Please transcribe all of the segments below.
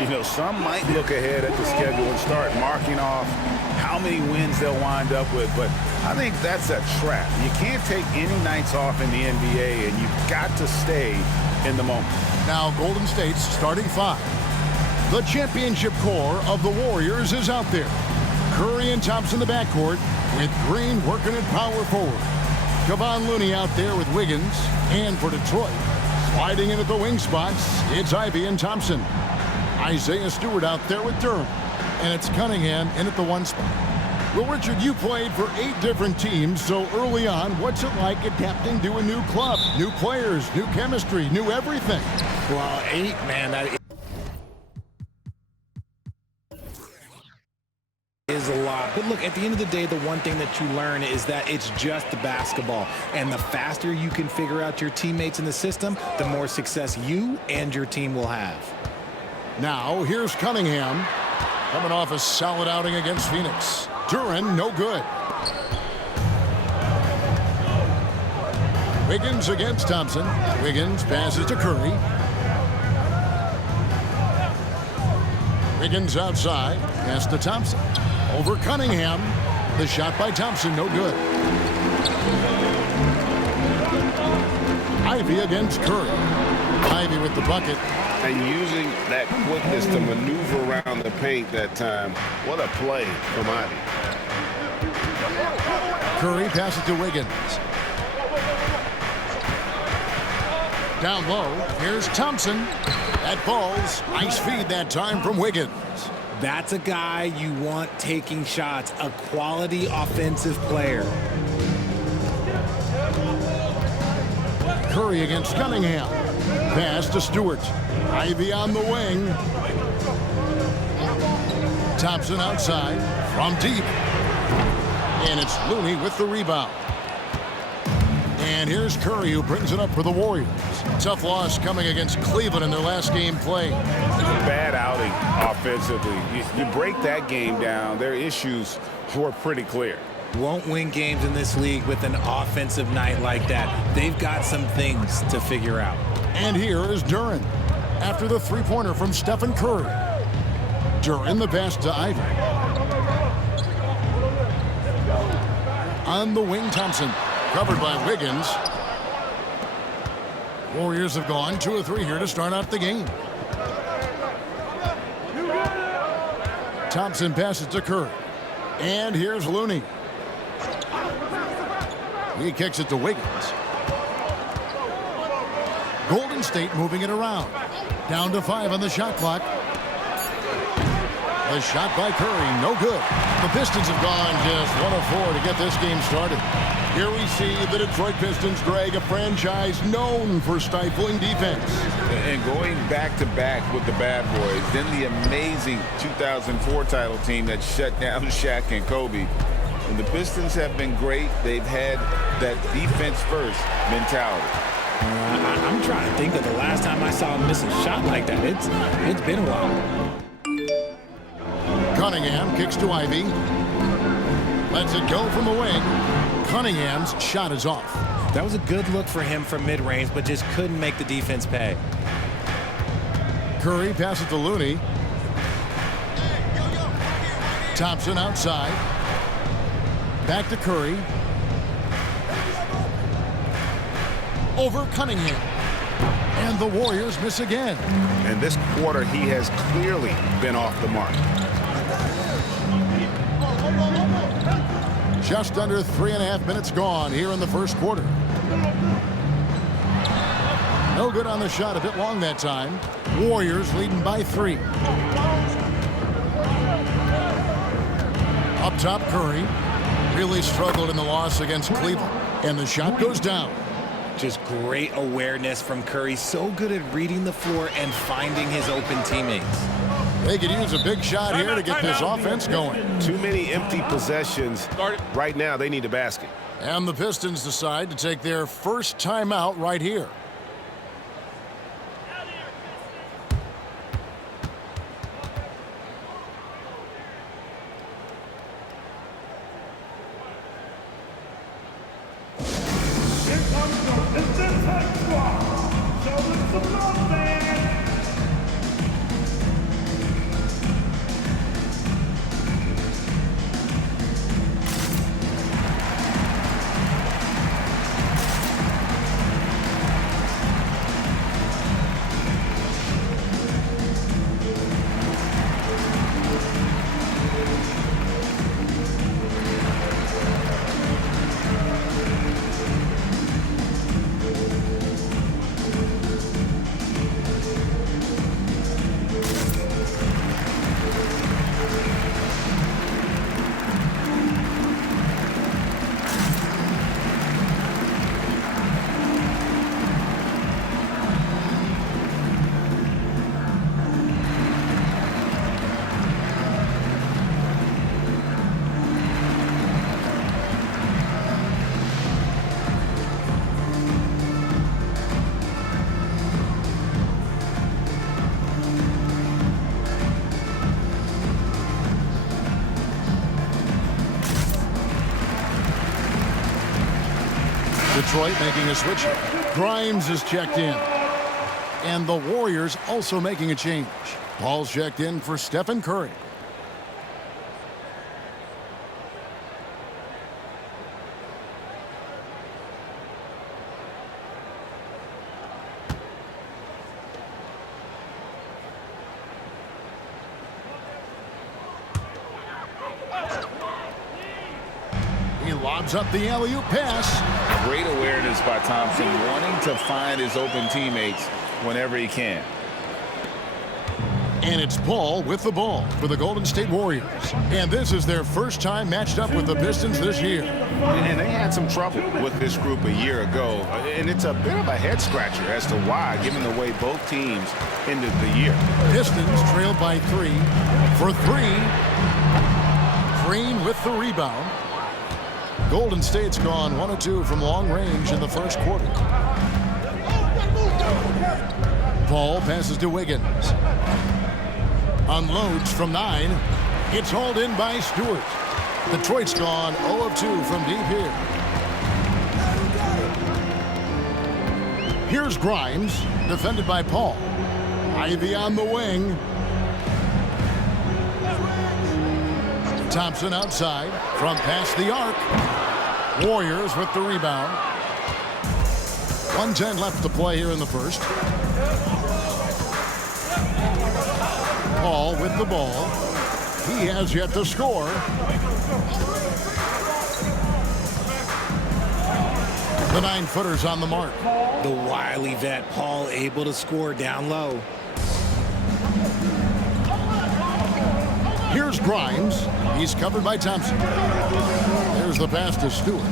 You know, some might look ahead at the schedule and start marking off how many wins they'll wind up with, but I think that's a trap. You can't take any nights off in the NBA, and you've got to stay in the moment. Now Golden State's starting five. The championship core of the Warriors is out there. Curry and Thompson in the backcourt, with Green working at power forward. Kevon Looney out there with Wiggins, and for Detroit, sliding in at the wing spots, it's Ivy and Thompson. Isaiah Stewart out there with Durham, and it's Cunningham in at the one spot. Well, Richard, you played for 8 different teams, so early on, what's it like adapting to a new club? New players, new chemistry, new everything. Well, 8, man, that is a lot. But look, at the end of the day, the one thing that you learn is that it's just basketball. And the faster you can figure out your teammates in the system, the more success you and your team will have. Now, here's Cunningham, coming off a solid outing against Phoenix. Duran, no good. Wiggins against Thompson. Wiggins passes to Curry. Wiggins outside, pass to Thompson. Over Cunningham. The shot by Thompson, no good. Ivy against Curry. Ivy with the bucket. And using that quickness to maneuver around the paint that time. What a play from Ivy. Curry passes to Wiggins. Down low, here's Thompson. That ball's nice feed that time from Wiggins. That's a guy you want taking shots, a quality offensive player. Curry against Cunningham. Pass to Stewart. Ivy on the wing. Thompson outside from deep. And it's Looney with the rebound. And here's Curry, who brings it up for the Warriors. Tough loss coming against Cleveland in their last game played. Bad outing offensively. You break that game down, their issues were pretty clear. Won't win games in this league with an offensive night like that. They've got some things to figure out. And here is Duran after the three-pointer from Stephen Curry. Duran the pass to Ivy. On the wing, Thompson. Covered by Wiggins. Warriors have gone 2 of 3 here to start out the game. Thompson passes to Curry. And here's Looney. He kicks it to Wiggins. Golden State moving it around. Down to 5 on the shot clock. The shot by Curry, no good. The Pistons have gone just 1 of 4 to get this game started. Here we see the Detroit Pistons drag a franchise known for stifling defense. And going back-to-back with the bad boys, then the amazing 2004 title team that shut down Shaq and Kobe. And the Pistons have been great. They've had that defense-first mentality. I'm trying to think of the last time I saw him miss a shot like that. It's been a while. Cunningham kicks to Ivy. Lets it go from the wing. Cunningham's shot is off. That was a good look for him from mid-range, but just couldn't make the defense pay. Curry passes to Looney. Thompson outside. Back to Curry. Over Cunningham. And the Warriors miss again. And this quarter, he has clearly been off the mark. Just under 3.5 minutes gone here in the first quarter. No good on the shot, a bit long that time. Warriors leading by 3. Up top, Curry really struggled in the loss against Cleveland. And the shot goes down. Just great awareness from Curry. So good at reading the floor and finding his open teammates. They could use a big shot here to get this offense going. Too many empty possessions. Right now, they need a basket. And the Pistons decide to take their first timeout right here. Detroit making a switch. Grimes is checked in. And the Warriors also making a change. Paul's checked in for Stephen Curry. He lobs up the alley-oop pass. Great awareness by Thompson, wanting to find his open teammates whenever he can. And it's Paul with the ball for the Golden State Warriors. And this is their first time matched up with the Pistons this year. And they had some trouble with this group a year ago. And it's a bit of a head-scratcher as to why, given the way both teams ended the year. Pistons trailed by 3 for 3. Green with the rebound. Golden State's gone 1 of 2 from long range in the first quarter. Paul passes to Wiggins. Unloads from 9. It's hauled in by Stewart. Detroit's gone 0 of 2 from deep here. Here's Grimes, defended by Paul. Ivy on the wing. Thompson outside from past the arc. Warriors with the rebound. 1:10 left to play here in the first. Paul with the ball. He has yet to score. The 9-footer's on the mark. The wily vet Paul able to score down low. Here's Grimes. He's covered by Thompson. There's the pass to Stewart.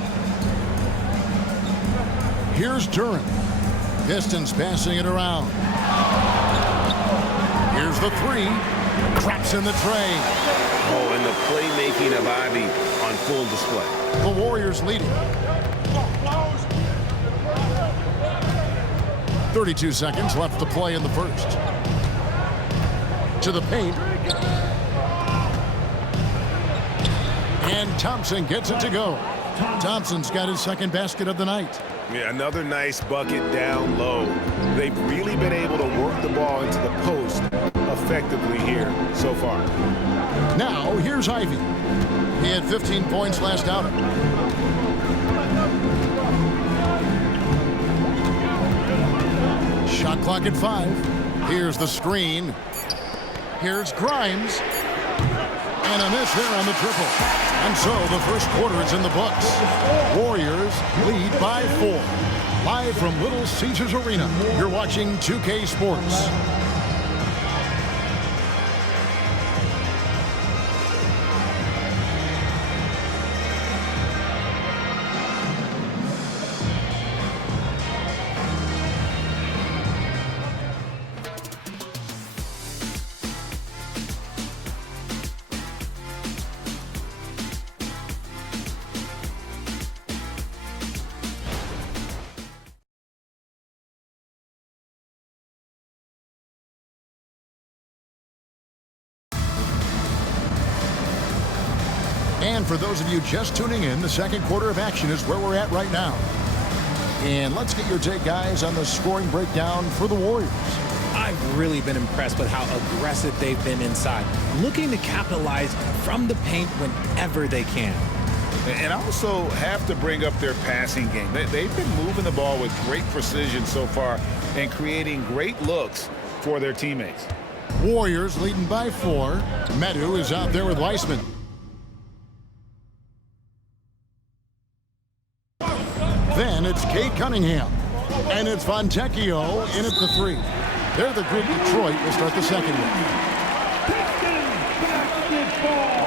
Here's Duran. Pistons passing it around. Here's the 3. Traps in the tray. Oh, and the playmaking of Ivy on full display. The Warriors leading. 32 seconds left to play in the first. To the paint. And Thompson gets it to go. Thompson's got his second basket of the night. Yeah, another nice bucket down low. They've really been able to work the ball into the post effectively here so far. Now, here's Ivy. He had 15 points last outing. Shot clock at 5. Here's the screen. Here's Grimes. And a miss there on the triple. And so the first quarter is in the books. Warriors lead by 4. Live from Little Caesars Arena, you're watching 2K Sports. And for those of you just tuning in, the second quarter of action is where we're at right now. And let's get your take, guys, on the scoring breakdown for the Warriors. I've really been impressed with how aggressive they've been inside, looking to capitalize from the paint whenever they can. And also have to bring up their passing game. They've been moving the ball with great precision so far and creating great looks for their teammates. Warriors leading by 4. Medu is out there with Weissman. Then it's Cade Cunningham. And it's Fontecchio in at the 3. They're the group Detroit will start the second with.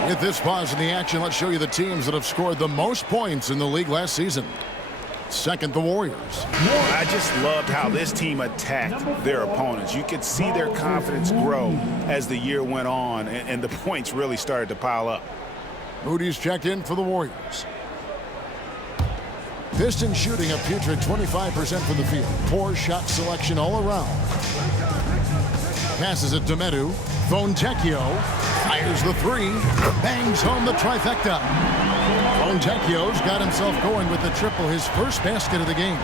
With this pause in the action, let's show you the teams that have scored the most points in the league last season. Second, the Warriors. I just loved how this team attacked their opponents. You could see their confidence grow as the year went on, and the points really started to pile up. Moody's checked in for the Warriors. Pistons shooting a putrid 25% from the field. Poor shot selection all around. Passes it to Medu. Fontecchio fires the 3. Bangs home the trifecta. Fontecchio's got himself going with the triple, his first basket of the game.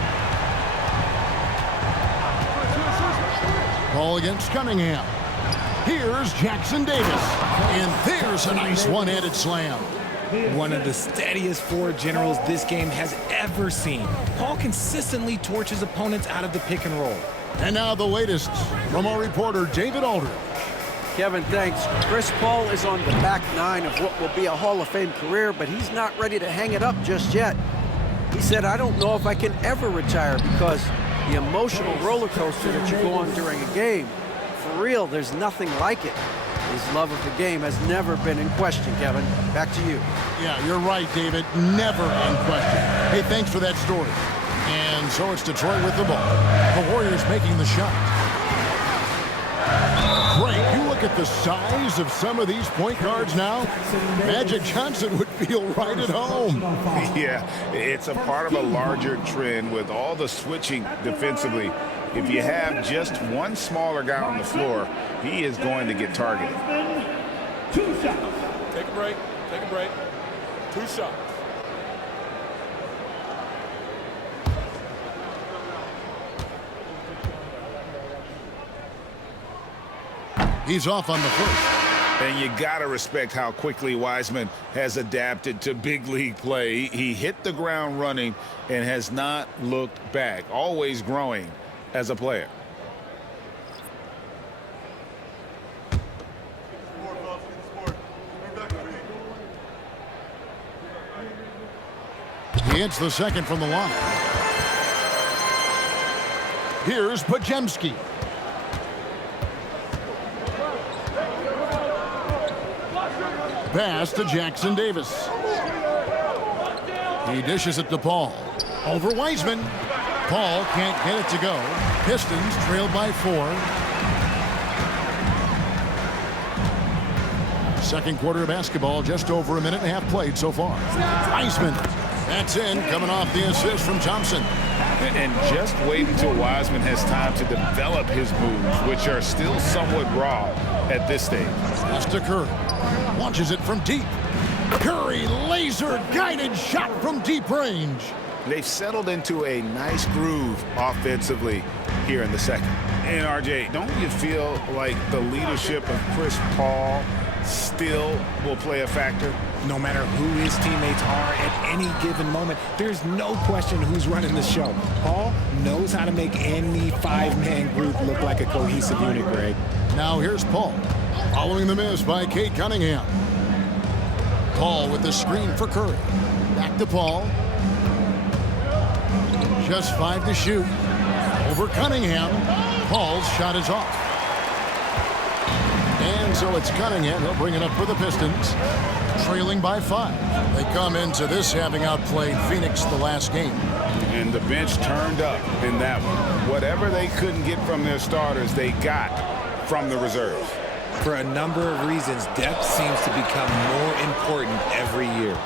Ball against Cunningham. Here's Jackson Davis. And there's a nice one-handed slam. One of the steadiest floor generals this game has ever seen. Paul consistently torches opponents out of the pick and roll. And now the latest from our reporter, David Aldridge. Kevin, thanks. Chris Paul is on the back nine of what will be a Hall of Fame career, but he's not ready to hang it up just yet. He said, I don't know if I can ever retire because the emotional roller coaster that you go on during a game, for real, there's nothing like it. His love of the game has never been in question, Kevin. Back to you. Yeah, you're right, David. Never in question. Hey, thanks for that story. And so it's Detroit with the ball. The Warriors making the shot. Great. You look at the size of some of these point guards now. Magic Johnson would feel right at home. Yeah, it's a part of a larger trend with all the switching defensively. If you have just one smaller guy on the floor, he is going to get targeted. 2 shots. Take a break. Take a break. 2 shots. He's off on the first. And you got to respect how quickly Wiseman has adapted to big league play. He hit the ground running and has not looked back, always growing as a player. He hits the second from the line. Here's Podziemski. Pass to Jackson Davis. He dishes it to Paul. Over Wiseman. Paul can't get it to go. Pistons trail by 4. Second quarter of basketball, just over a minute and a half played so far. Wiseman. That's in, coming off the assist from Thompson. And just wait until Wiseman has time to develop his moves, which are still somewhat raw at this stage. Pass to Curry. Launches it from deep. Curry, laser-guided shot from deep range. They've settled into a nice groove offensively here in the second. And, RJ, don't you feel like the leadership of Chris Paul still will play a factor? No matter who his teammates are at any given moment, there's no question who's running the show. Paul knows how to make any five-man group look like a cohesive unit, Greg. Now here's Paul, following the miss by Cade Cunningham. Paul with the screen for Curry. Back to Paul. Just 5 to shoot. Over Cunningham. Paul's shot is off. And so it's Cunningham. He'll bring it up for the Pistons. Trailing by 5. They come into this having outplayed Phoenix the last game. And the bench turned up in that one. Whatever they couldn't get from their starters, they got from the reserves. For a number of reasons, depth seems to become more important every year.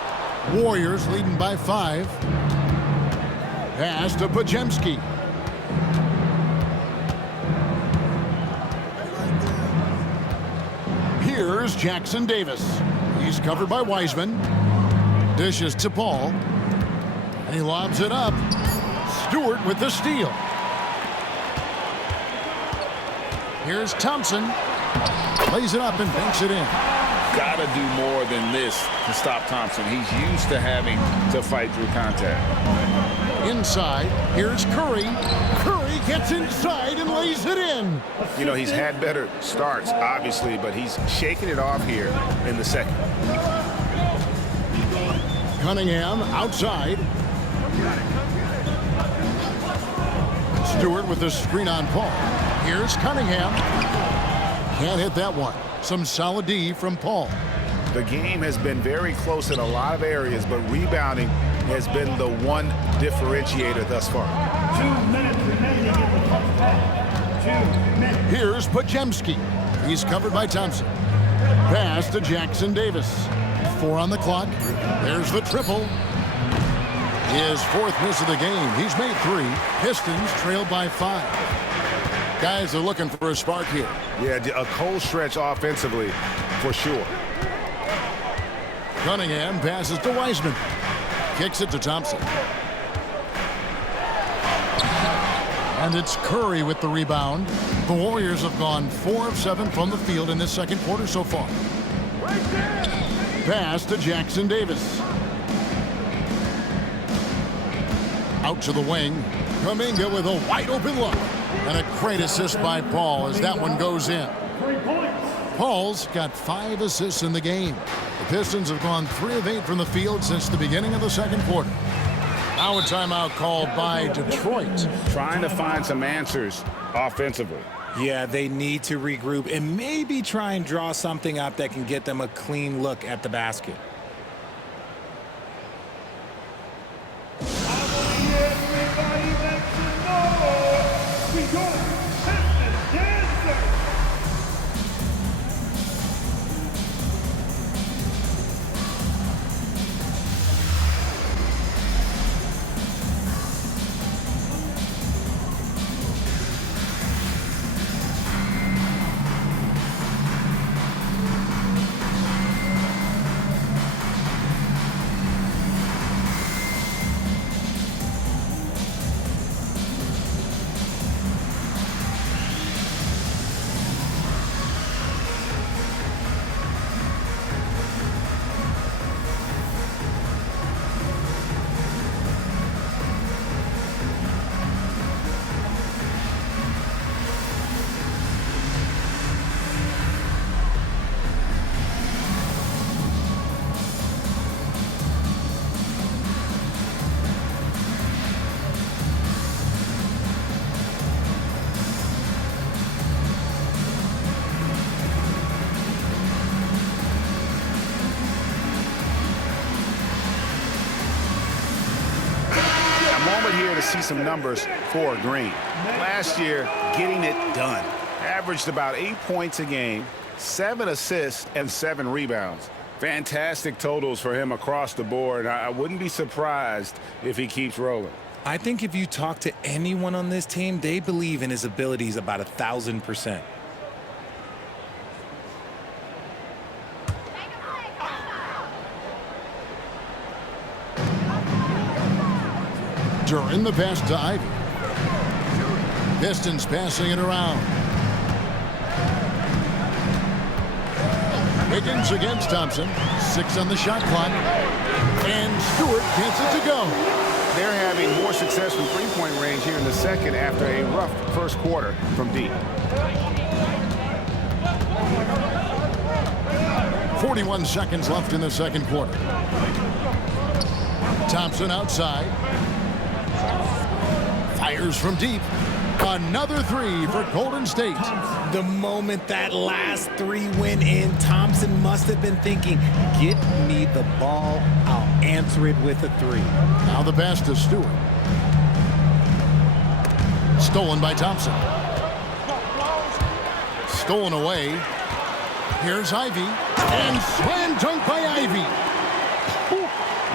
Warriors leading by 5. Pass to Podziemski. Here's Jackson Davis. He's covered by Wiseman. Dishes to Paul. And he lobs it up. Stewart with the steal. Here's Thompson. Plays it up and banks it in. Got to do more than this to stop Thompson. He's used to having to fight through contact. Inside, here's Curry. Curry gets inside and lays it in. You know, he's had better starts, obviously, but he's shaking it off here in the second. Cunningham outside. Stewart with the screen on Paul. Here's Cunningham. Can't hit that one. Some solid D from Paul. The game has been very close in a lot of areas, but rebounding has been the one differentiator thus far. 2 minutes remaining in the first half. 2 minutes. Here's Podziemski. He's covered by Thompson. Pass to Jackson Davis. 4 on the clock. There's the triple. His 4th miss of the game. He's made 3. Pistons trail by 5. Guys are looking for a spark here. Yeah, a cold stretch offensively for sure. Cunningham passes to Wiseman. Kicks it to Thompson. And it's Curry with the rebound. The Warriors have gone 4 of 7 from the field in this second quarter so far. Pass to Jackson Davis. Out to the wing. Kuminga with a wide open look. And a great assist by Paul as that one goes in. Paul's got 5 assists in the game. The Pistons have gone 3 of 8 from the field since the beginning of the second quarter. Now a timeout called by Detroit. Trying to find some answers offensively. Yeah, they need to regroup and maybe try and draw something up that can get them a clean look at the basket. Here to see some numbers for Green. Last year, getting it done. Averaged about 8 points a game, 7 assists, and 7 rebounds. Fantastic totals for him across the board. I wouldn't be surprised if he keeps rolling. I think if you talk to anyone on this team, they believe in his abilities about 1,000%. During the pass to Ivy. Pistons passing it around. Wiggins against Thompson. 6 on the shot clock. And Stewart gets it to go. They're having more success from three-point range here in the second after a rough first quarter from deep. 41 seconds left in the second quarter. Thompson outside. Fires from deep. Another 3 for Golden State. The moment that last 3 went in, Thompson must have been thinking, get me the ball, I'll answer it with a 3. Now the pass to Stewart. Stolen by Thompson. Stolen away. Here's Ivy. And slam dunk by Ivy.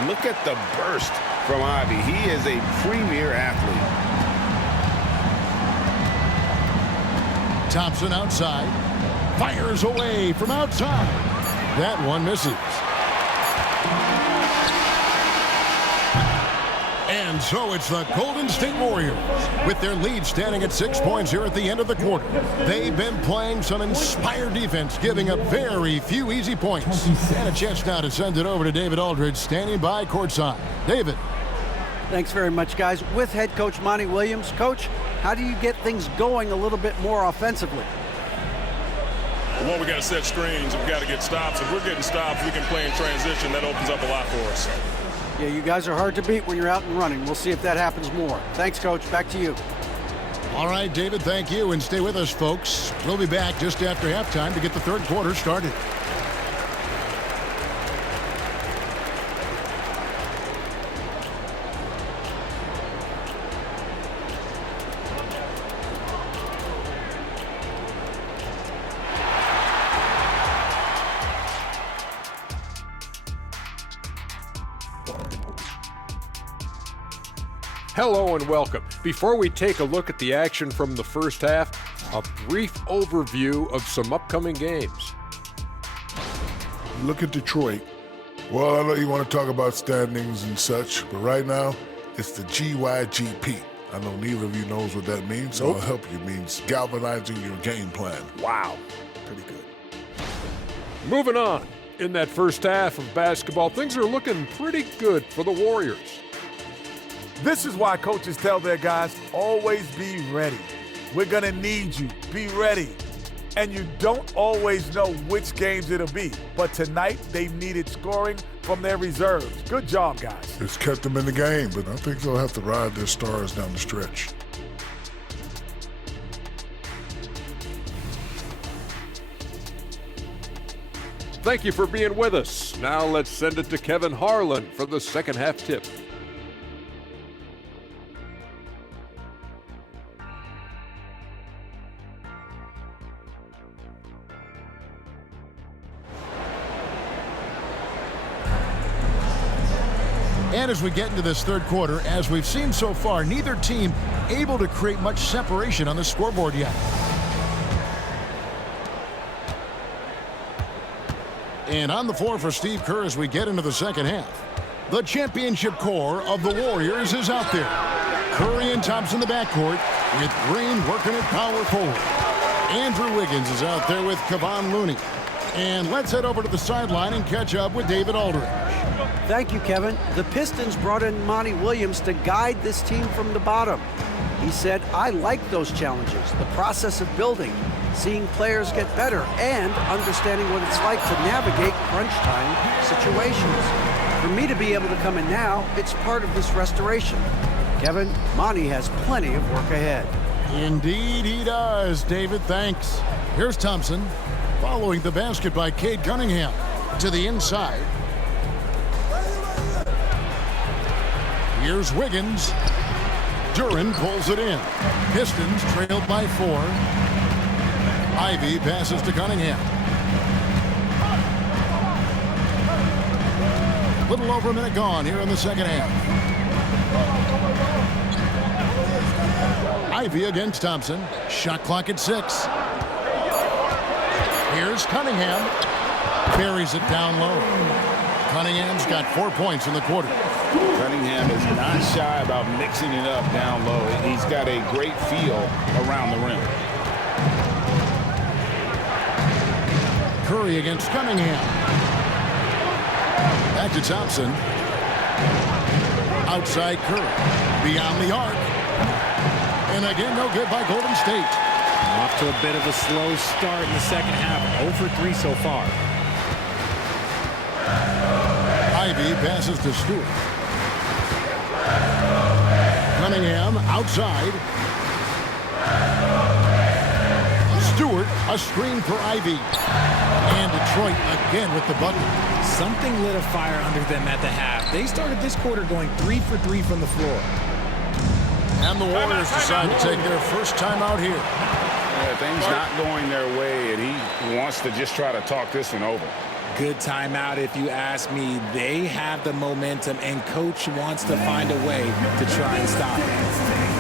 Look at the burst from Ivy. He is a premier athlete. Thompson outside. Fires away from outside. That one misses. And so it's the Golden State Warriors with their lead standing at 6 points here at the end of the quarter. They've been playing some inspired defense, giving up very few easy points. And a chance now to send it over to David Aldridge, standing by courtside. David. Thanks very much, guys. With head coach Monty Williams. Coach, how do you get things going a little bit more offensively? Well, we got to set screens. We've got to get stops. If we're getting stops, we can play in transition. That opens up a lot for us. Yeah, you guys are hard to beat when you're out and running. We'll see if that happens more. Thanks, Coach. Back to you. All right, David, thank you. And stay with us, folks. We'll be back just after halftime to get the third quarter started. Hello and welcome. Before we take a look at the action from the first half, a brief overview of some upcoming games. Look at Detroit. Well, I know you want to talk about standings and such, but right now, it's the GYGP. I know neither of you knows what that means, so I'll help you. It means galvanizing your game plan. Wow. Pretty good. Moving on. In that first half of basketball, things are looking pretty good for the Warriors. This is why coaches tell their guys, always be ready. We're going to need you. Be ready. And you don't always know which games it'll be. But tonight, they needed scoring from their reserves. Good job, guys. It's kept them in the game, but I think they'll have to ride their stars down the stretch. Thank you for being with us. Now let's send it to Kevin Harlan for the second half tip. And as we get into this third quarter, as we've seen so far, neither team able to create much separation on the scoreboard yet. And on the floor for Steve Kerr as we get into the second half. The championship core of the Warriors is out there. Curry and Thompson in the backcourt with Green working at power forward. Andrew Wiggins is out there with Kevon Looney. And let's head over to the sideline and catch up with David Aldridge. Thank you, Kevin. The Pistons brought in Monty Williams to guide this team from the bottom. He said, I like those challenges, the process of building, seeing players get better, and understanding what it's like to navigate crunch time situations. For me to be able to come in now, it's part of this restoration. Kevin, Monty has plenty of work ahead. Indeed he does, David. Thanks. Here's Thompson, following the basket by Cade Cunningham. To the inside. Here's Wiggins. Duran pulls it in. Pistons trailed by 4. Ivy passes to Cunningham. Little over a minute gone here in the second half. Ivy against Thompson. Shot clock at 6. Here's Cunningham. Carries it down low. Cunningham's got 4 points in the quarter. Cunningham is not shy about mixing it up down low. He's got a great feel around the rim. Curry against Cunningham. Back to Thompson. Outside Curry. Beyond the arc. And again, no good by Golden State. Off to a bit of a slow start in the second half. 0 for 3 so far. Ivy passes to Stewart. Cunningham outside. Stewart, a screen for Ivy. And Detroit again with the bucket. Something lit a fire under them at the half. They started this quarter going 3 for 3 from the floor. And the Warriors decide to take their first time out here. Yeah, things not going their way, and he wants to just try to talk this one over. Good timeout if you ask me. They have the momentum, and coach wants to find a way to try and stop it.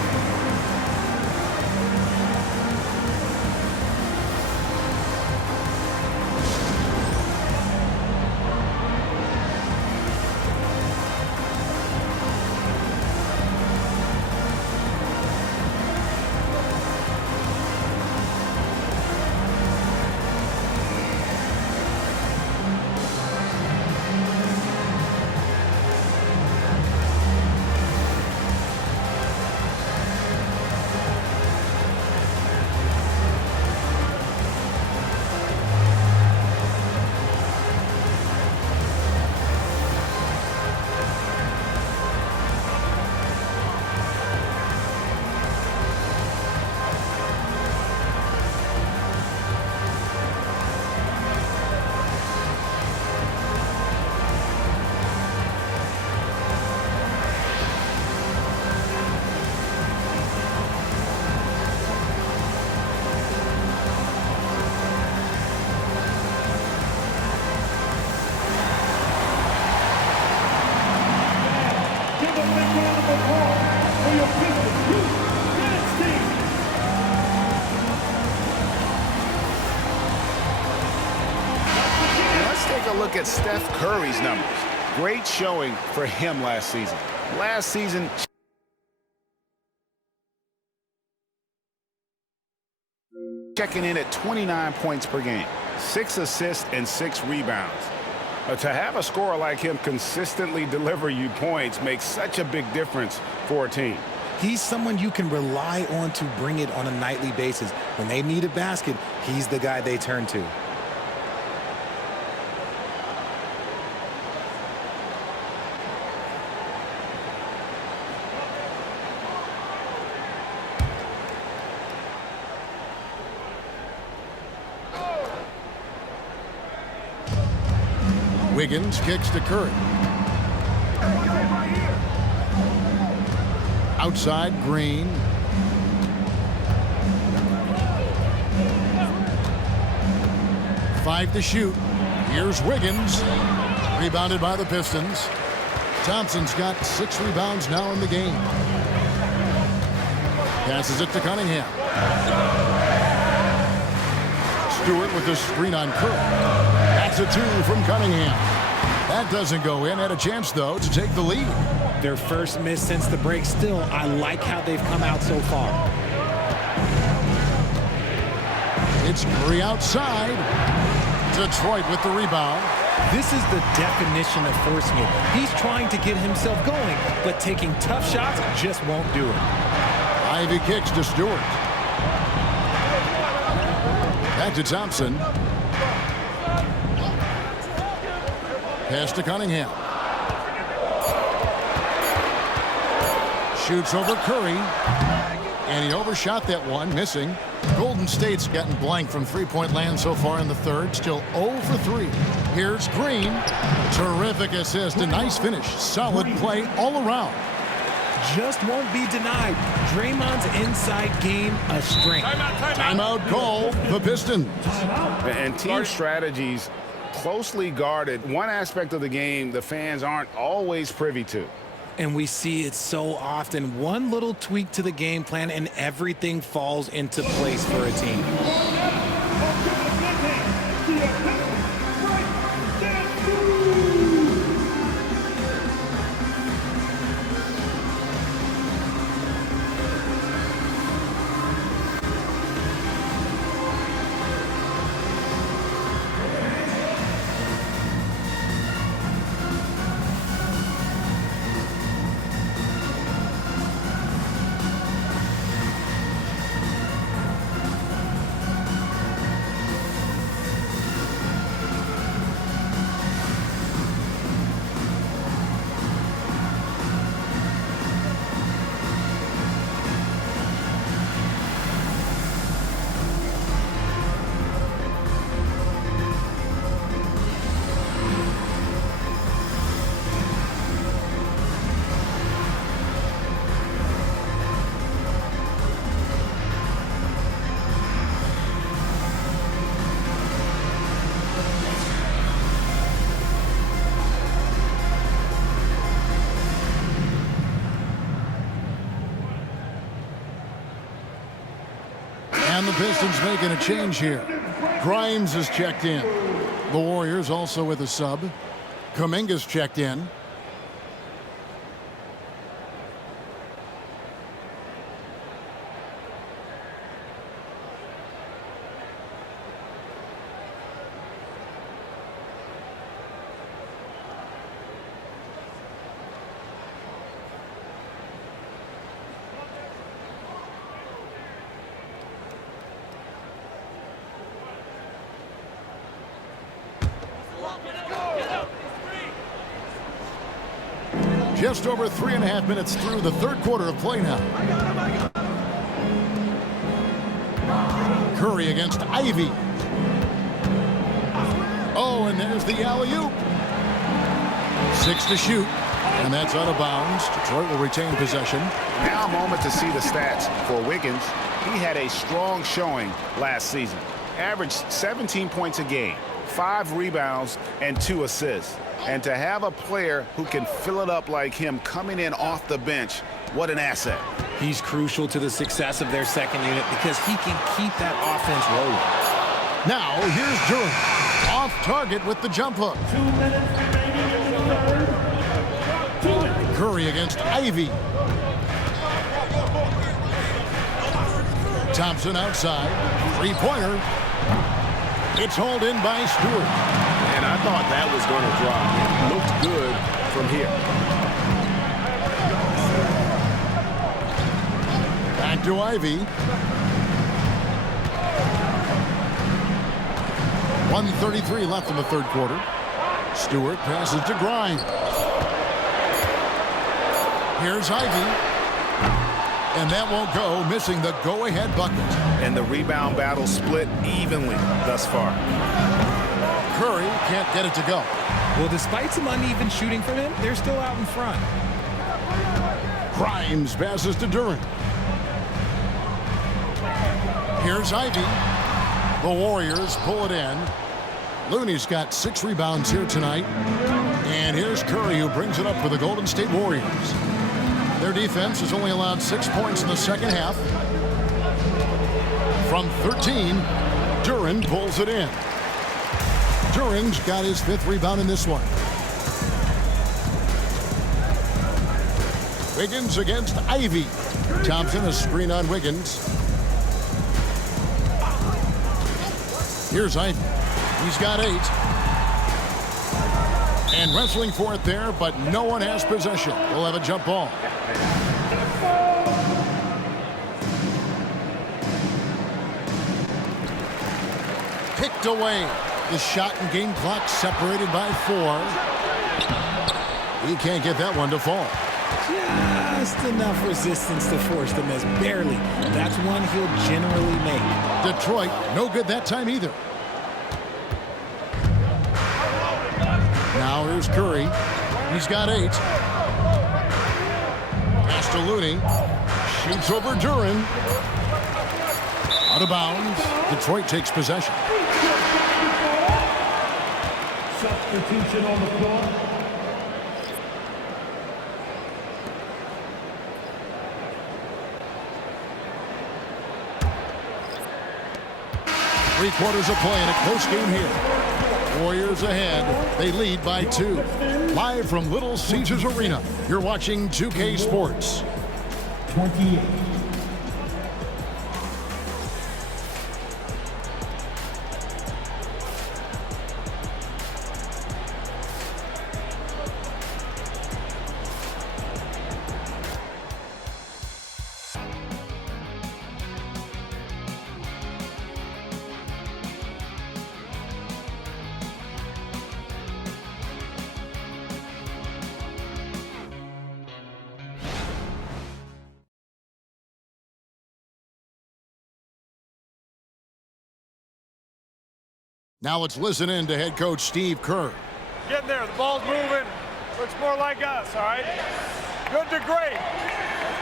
a look at Steph Curry's numbers. Great showing for him last season. Last season, checking in at 29 points per game, 6 assists and 6 rebounds. To have a scorer like him consistently deliver you points makes such a big difference for a team. He's someone you can rely on to bring it on a nightly basis. When they need a basket, he's the guy they turn to. Wiggins kicks to Curry. Outside, Green. Five to shoot. Here's Wiggins. Rebounded by the Pistons. Thompson's got 6 rebounds now in the game. Passes it to Cunningham. Stewart with the screen on Curry. That's a 2 from Cunningham. That doesn't go in. Had a chance, though, to take the lead. Their first miss since the break. Still, I like how they've come out so far. It's Curry outside. Detroit with the rebound. This is the definition of forcing it. He's trying to get himself going, but taking tough shots just won't do it. Ivy kicks to Stewart. Back to Thompson. Pass to Cunningham. Shoots over Curry. And he overshot that one, missing. Golden State's gotten blank from three-point land so far in the third. Still 0 for 3. Here's Green. Terrific assist. A nice finish. Solid play all around. Just won't be denied. Draymond's inside game a strength. Timeout call. The Pistons. And team strategies closely guarded. One aspect of the game the fans aren't always privy to. And we see it so often. One little tweak to the game plan and everything falls into place for a team. And the Pistons making a change here. Grimes is checked in. The Warriors also with a sub. Kuminga's checked in. Just over 3.5 minutes through the third quarter of play now. Curry against Ivy. Oh, and there's the alley-oop. 6 to shoot, and that's out of bounds. Detroit will retain possession. Now a moment to see the stats for Wiggins. He had a strong showing last season. Averaged 17 points a game, 5 rebounds, and 2 assists. And to have a player who can fill it up like him coming in off the bench, what an asset. He's crucial to the success of their second unit because he can keep that offense rolling. Now, here's Durant. off target with the jump hook. 2 minutes remaining in the third. 2 minutes. Curry against Ivy. Thompson outside. Three-pointer. It's hauled in by Stewart. And I thought that was going to drop. It looked good from here. Back to Ivy. 1:33 left in the third quarter. Stewart passes to Grimes. Here's Ivy. And that won't go, missing the go-ahead bucket. And the rebound battle split evenly thus far. Curry can't get it to go. Well, despite some uneven shooting from him, they're still out in front. Grimes passes to Duren. Here's Ivy. The Warriors pull it in. Looney's got 6 rebounds here tonight. And here's Curry, who brings it up for the Golden State Warriors. Their defense has only allowed 6 points in the second half. From 13, Duren pulls it in. Duren's got his 5th rebound in this one. Wiggins against Ivy. Thompson a screen on Wiggins. Here's Ivy. He's got 8. And wrestling for it there, but no one has possession. We'll have a jump ball. Picked away. The shot and game clock separated by 4. He can't get that one to fall. Just enough resistance to force the miss. Barely. That's one he'll generally make. Detroit, no good that time either. Now here's Curry. He's got 8. Pass to Looney. Shoots over Duren. Out of bounds. Detroit takes possession. Substitution on the floor. Three quarters of play in a close game here. Warriors ahead. They lead by 2. Live from Little Caesars Arena, you're watching 2K Sports. 28. Now let's listen in to head coach Steve Kerr. Getting there. The ball's moving. Looks more like us, all right? Good to great.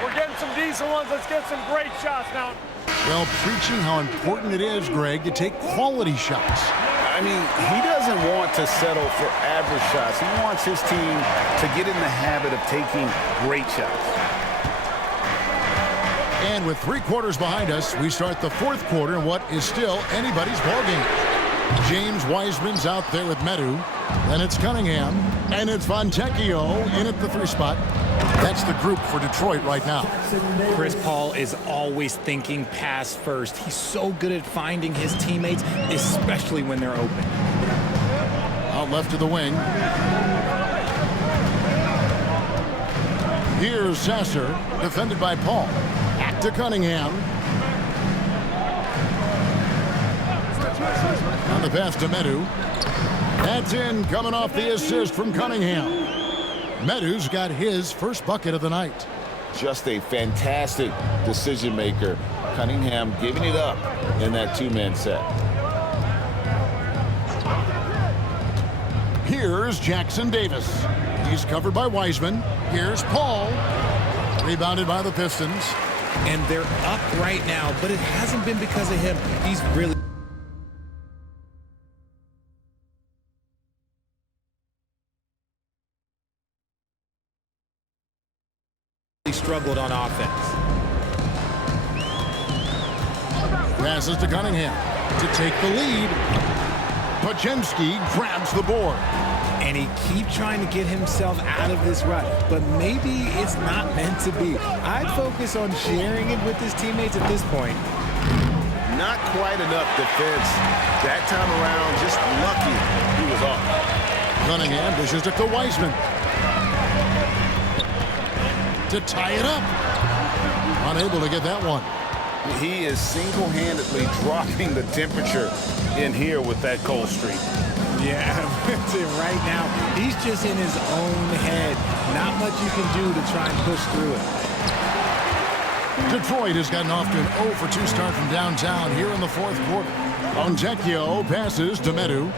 We're getting some decent ones. Let's get some great shots now. Well, preaching how important it is, Greg, to take quality shots. I mean, he doesn't want to settle for average shots. He wants his team to get in the habit of taking great shots. And with 3 quarters behind us, we start the 4th quarter in what is still anybody's ballgame. James Wiseman's out there with Medu. Then it's Cunningham. And it's Fontecchio in at the 3 spot. That's the group for Detroit right now. Chris Paul is always thinking pass first. He's so good at finding his teammates, especially when they're open. Out left to the wing. Here's Sasser, defended by Paul. Back to Cunningham. On the pass to Medu. That's in, coming off the assist from Cunningham. Medu's got his first bucket of the night. Just a fantastic decision maker. Cunningham giving it up in that 2-man set. Here's Jackson Davis. He's covered by Wiseman. Here's Paul. Rebounded by the Pistons. And they're up right now, but it hasn't been because of him. He's really struggled on offense. Passes to Cunningham to take the lead. Podziemski grabs the board. And he keeps trying to get himself out of this rut, but maybe it's not meant to be. I'd focus on sharing it with his teammates at this point. Not quite enough defense that time around. Just lucky he was off. Cunningham dishes it to Wiseman. To tie it up. Unable to get that one. He is single-handedly dropping the temperature in here with that cold streak. Yeah, right now, he's just in his own head. Not much you can do to try and push through it. Detroit has gotten off to an 0-for-2 start from downtown here in the fourth quarter. Fontecchio passes to Medu.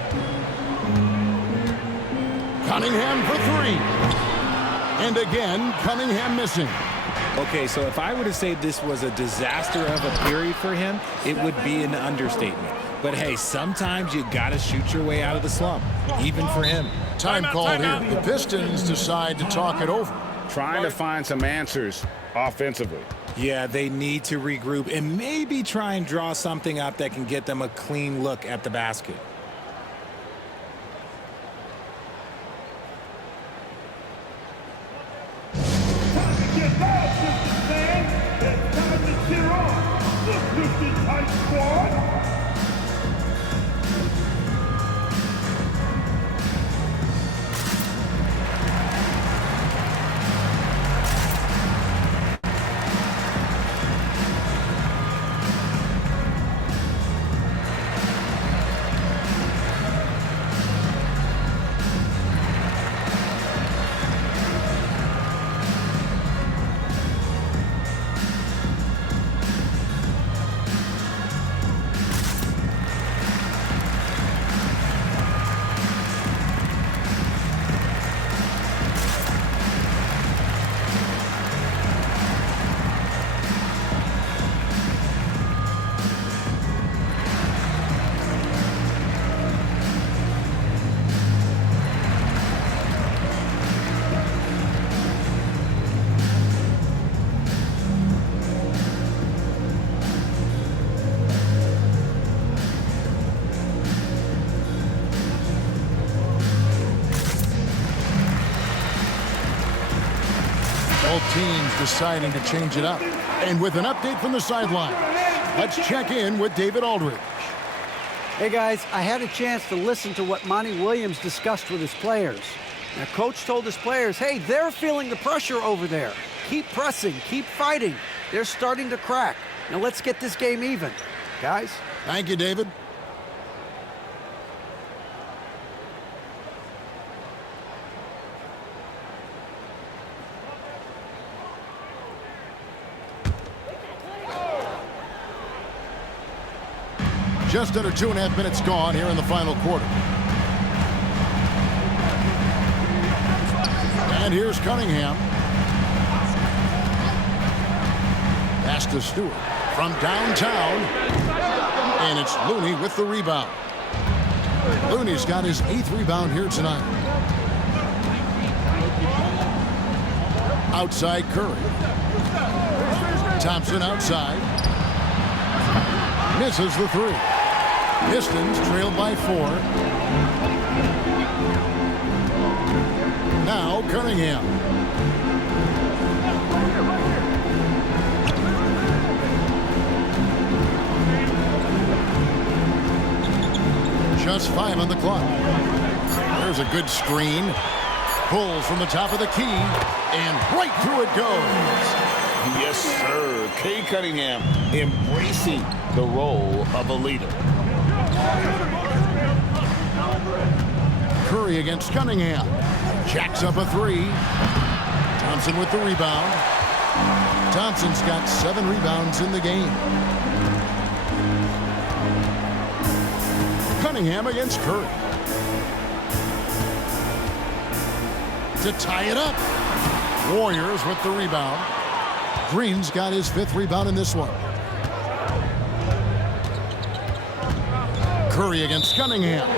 Cunningham for three. And again, Cunningham missing. Okay, so if I were to say this was a disaster of a period for him, it would be an understatement. But hey, sometimes you got to shoot your way out of the slump, even for him. Time called here. The Pistons decide to talk it over. Trying to find some answers offensively. Yeah, they need to regroup and maybe try and draw something up that can get them a clean look at the basket. Time to get loud, Pistons fans. It's time to cheer on the Pistons Hype Squad. Both teams deciding to change it up. And with an update from the sideline, let's check in with David Aldridge. Hey, guys, I had a chance to listen to what Monty Williams discussed with his players. Now, Coach told his players, hey, they're feeling the pressure over there. Keep pressing, keep fighting. They're starting to crack. Now, let's get this game even. Guys? Thank you, David. Just under 2.5 minutes gone here in the final quarter. And here's Cunningham. Pass to Stewart from downtown. And it's Looney with the rebound. Looney's got his 8th rebound here tonight. Outside Curry. Thompson outside. Misses the three. Pistons trailed by 4. Now Cunningham. Just 5 on the clock. There's a good screen. Pulls from the top of the key. And right through it goes. Yes, sir. Kay Cunningham embracing the role of a leader. Curry against Cunningham. Jacks up a 3. Thompson with the rebound. Thompson's got 7 rebounds in the game. Cunningham against Curry. To tie it up. Warriors with the rebound. Green's got his 5th rebound in this one. Curry against Cunningham.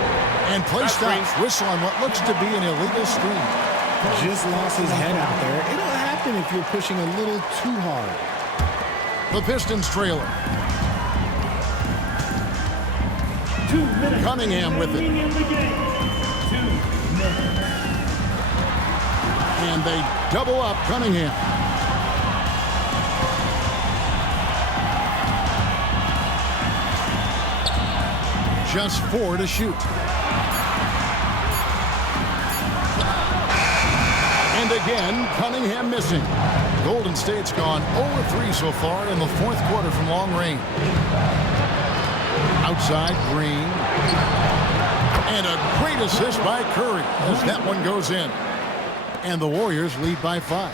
And play stops. Whistle on what looks to be an illegal screen. Just lost his head out there. It'll happen if you're pushing a little too hard. The Pistons trailer. 2 minutes. Cunningham with it. Remaining in the game. 2 minutes. And they double up Cunningham. Just 4 to shoot. And again, Cunningham missing. Golden State's gone 0-3 so far in the fourth quarter from long range. Outside, Green. And a great assist by Curry as that one goes in. And the Warriors lead by 5.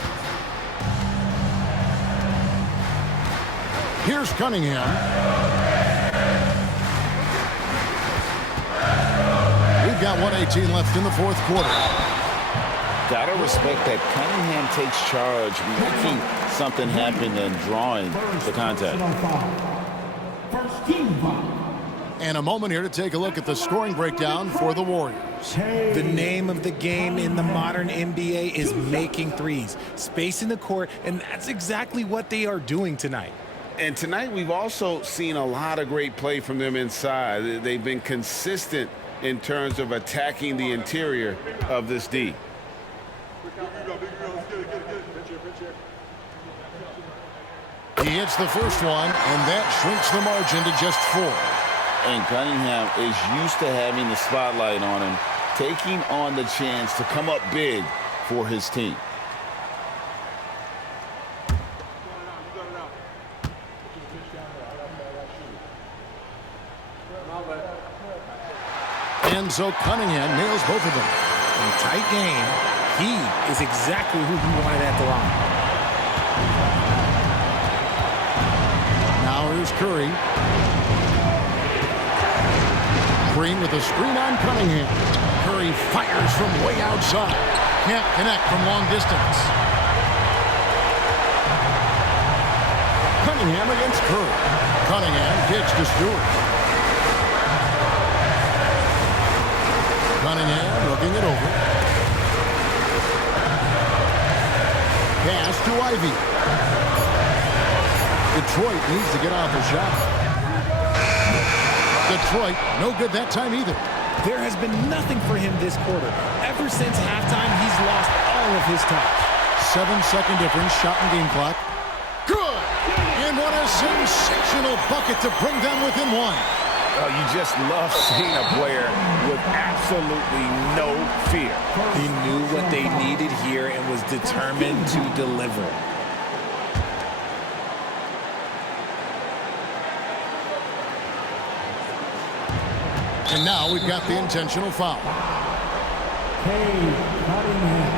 Here's Cunningham. We've got 1:18 left in the fourth quarter. Gotta respect that Cunningham takes charge, making something happen and drawing the contact. First team foul. And a moment here to take a look at the scoring breakdown for the Warriors. The name of the game in the modern NBA is making threes, spacing the court, and that's exactly what they are doing tonight. And tonight we've also seen a lot of great play from them inside. They've been consistent in terms of attacking the interior of this D. He hits the first one, and that shrinks the margin to just 4. And Cunningham is used to having the spotlight on him, taking on the chance to come up big for his team. And so Cunningham nails both of them. In a tight game, he is exactly who he wanted at the line. Now here's Curry. Green with a screen on Cunningham. Curry fires from way outside. Can't connect from long distance. Cunningham against Curry. Cunningham kicks to Stewart. Cunningham looking it over. Pass to Ivy. Detroit needs to get out the shot. Detroit, no good that time either. There has been nothing for him this quarter. Ever since halftime, he's lost all of his touch. 7-second difference, shot and game clock. Good! And what a sensational bucket to bring them within 1. Oh, you just love seeing a player with absolutely no fear. He knew what they needed here and was determined to deliver. And now we've got the intentional foul. Cunningham.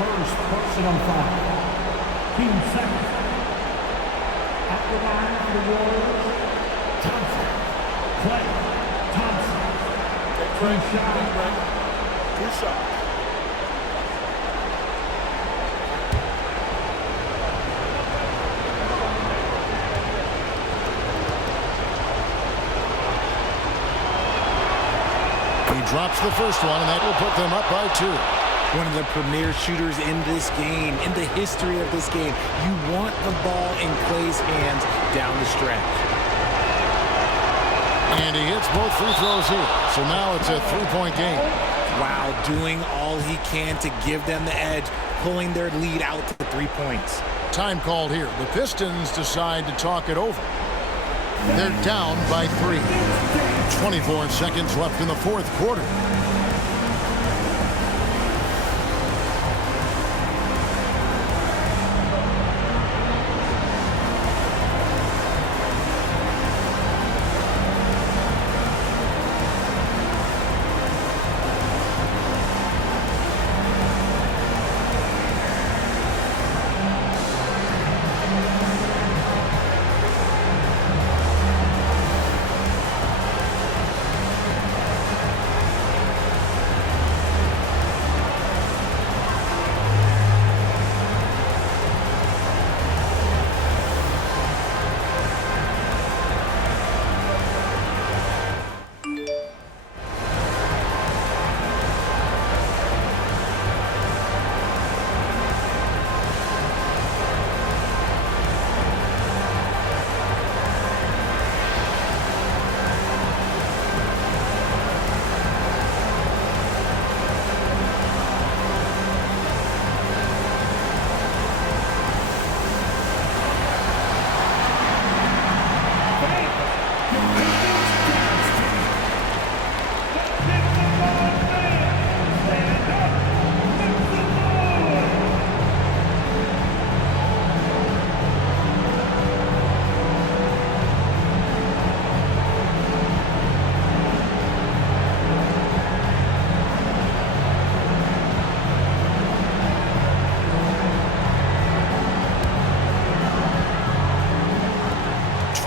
First personal foul. Team second. At the line for the Warriors, Thompson. Clay Thompson. Two shots. He drops the first one, and that will put them up by 2. One of the premier shooters in this game, in the history of this game. You want the ball in Clay's hands down the stretch. And he hits both free throws here. So now it's a 3-point game. While doing all he can to give them the edge, pulling their lead out to 3 points. Time called here. The Pistons decide to talk it over. They're down by 3. 24 seconds left in the fourth quarter.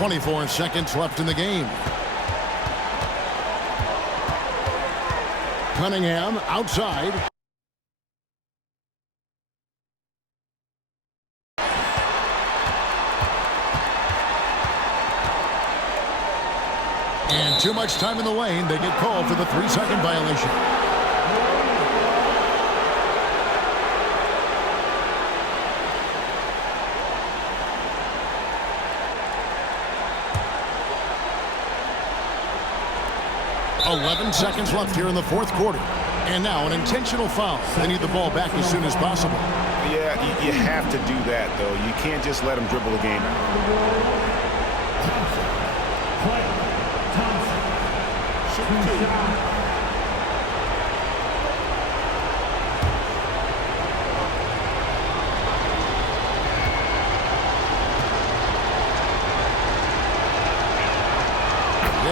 24 seconds left in the game. Cunningham outside. And too much time in the lane. They get called for the 3-second violation. .11 seconds left here in the fourth quarter. And now an intentional foul. They need the ball back as soon as possible. Yeah, you have to do that, though. You can't just let them dribble the game out.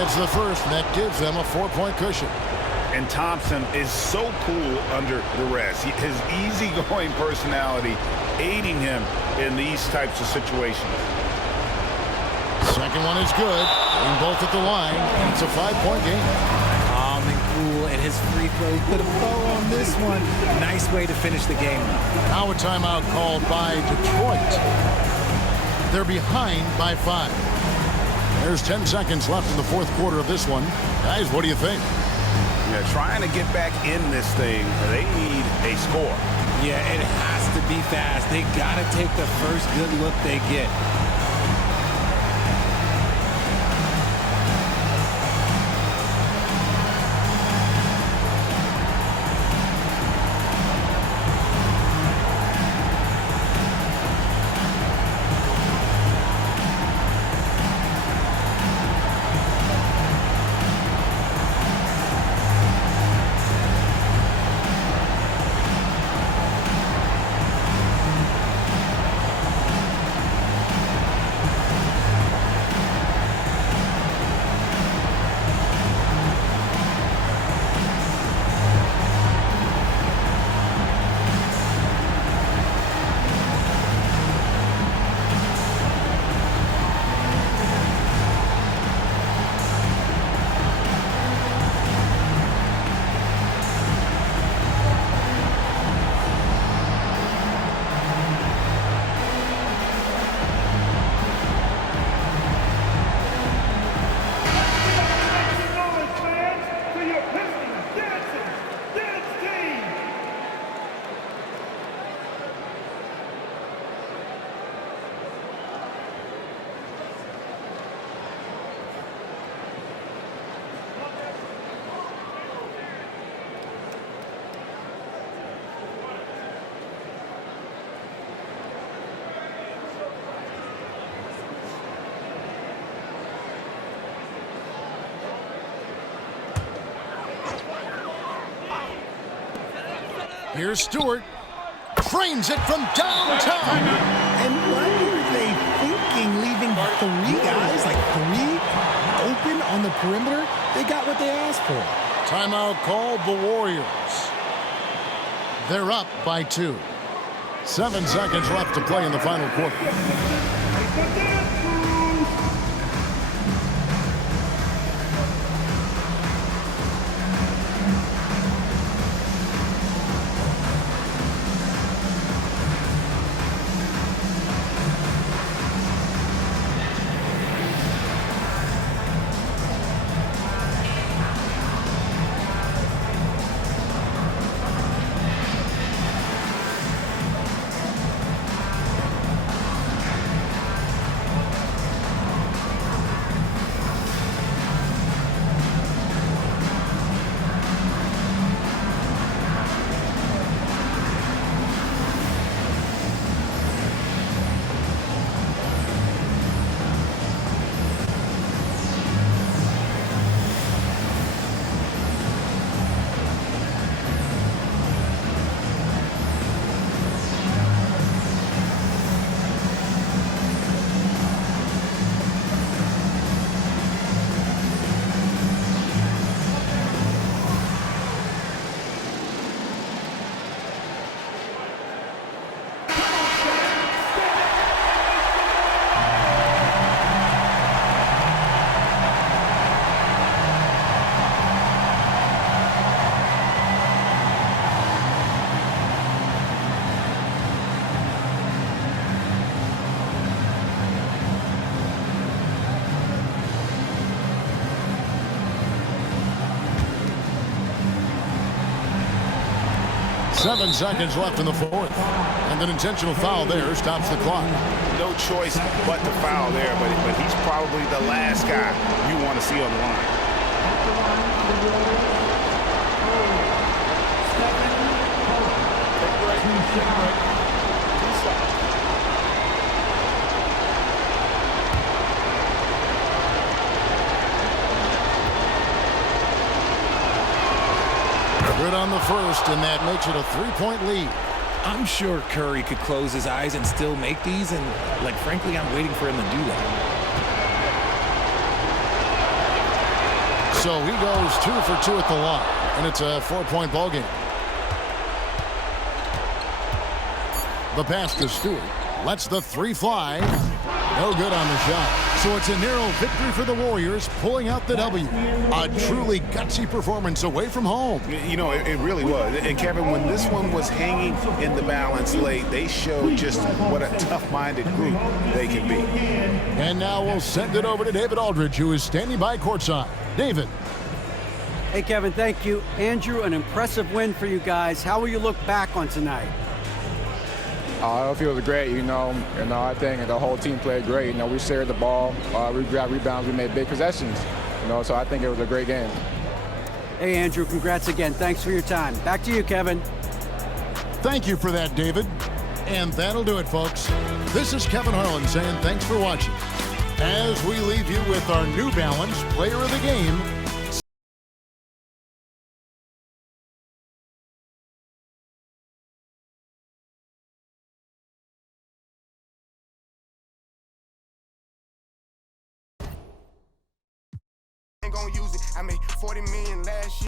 It's the first, and that gives them a 4-point cushion. And Thompson is so cool under duress. His easygoing personality aiding him in these types of situations. Second one is good. Getting both at the line. And it's a 5-point game. Calm and cool, and his free throw. He put a bow on this one. Nice way to finish the game. Now a timeout called by Detroit. They're behind by 5. There's 10 seconds left in the fourth quarter of this one. Guys, what do you think? Yeah, trying to get back in this thing, they need a score. Yeah, it has to be fast. They got to take the first good look they get. Here's Stewart. Trains it from downtown. And what were they thinking, leaving 3 guys, like 3 open on the perimeter? They got what they asked for. Timeout called the Warriors. They're up by 2. 7 seconds left to play in the final quarter. 7 seconds left in the fourth. And an intentional foul there stops the clock. No choice but to foul there, but he's probably the last guy you want to see on the line. Good on the first, and that makes it a 3-point lead. I'm sure Curry could close his eyes and still make these, and, like, frankly, I'm waiting for him to do that. So he goes 2 for 2 at the line, and it's a 4-point ball game. The pass to Stewart. Lets the 3 fly. No good on the shot. So it's a narrow victory for the Warriors, pulling out the W. A truly gutsy performance away from home. You know, it really was. And Kevin, when this one was hanging in the balance late, they showed just what a tough-minded group they can be. And now we'll send it over to David Aldridge, who is standing by courtside. David. Hey, Kevin, thank you. Andrew, an impressive win for you guys. How will you look back on tonight? It feels great, I think the whole team played great. We shared the ball, we grabbed rebounds, we made big possessions, so I think it was a great game. Hey, Andrew, congrats again. Thanks for your time. Back to you, Kevin. Thank you for that, David. And that'll do it, folks. This is Kevin Harlan saying thanks for watching. As we leave you with our New Balance Player of the Game, Gonna use it. I made 40 million last year.